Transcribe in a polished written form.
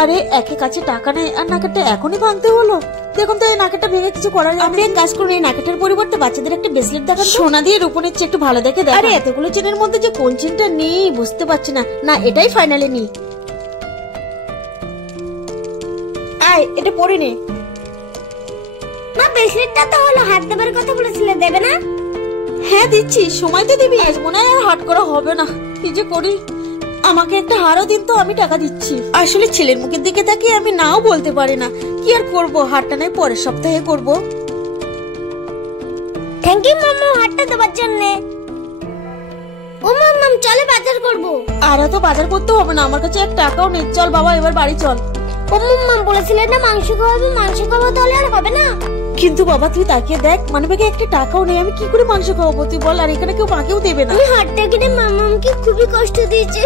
আরে একে কাছে টাকা নেই আর নাকেরটা এখনই ভাঙতে হলো। দেখুন তো এই নাকেরটা ভেঙে কিছু করার যাবে। আপনি এক কাজ করুন, এই নাকেরটার পরিবর্তে বাচ্চাদের একটা ব্রেসলেট দেখান। সোনা দিয়ে রূপো নিচ্ছে, একটু ভালো দেখে দেখ। আরে এতগুলো চেনের মধ্যে যে কোন চেনটা নেই বুঝতে পারছি না। না এটাই ফাইনালি নি। আয় এটা পরে নে। মা ব্রেসলেটটা তো হলো, হাত দেবার কথা বলেছিলে, দেবে না? হ্যাঁ দিচ্ছি, সময় তো দিবি। মনে হয় আর হাট করা হবে না। কি যে করি, আমাকে একটা হারও দিন তো, আমি টাকা দিচ্ছি। আসলে ছেলের মুখের দিকে তাকিয়ে আমি নাও বলতে পারি না। কি আর করবো, হাটটা নয় পরের সপ্তাহে করবো। থ্যাংক ইউ মাম্মা হাটটা দেবার জন্য। ও মাম্মাম চলে বাজার করব। আর তো বাজার করতে হবে না, আমার কাছে এক টাকাও নেই। চল বাবা এবার বাড়ি চল। ও মাম্মাম বলেছিলে না মাংস খাওয়াবে, মাংস খাওয়া তাহলে আর হবে না। কিন্তু বাবা তুই তাকিয়ে দেখ, মানে ব্যাগে একটা টাকাও নেই, আমি কি করে মাংস খাওয়াবো তুই বল? আর এখানে কেউ মাকেও দেবে না। আমি হাটটা কিনে মাম্মামকে খুবই কষ্ট দিয়েছি।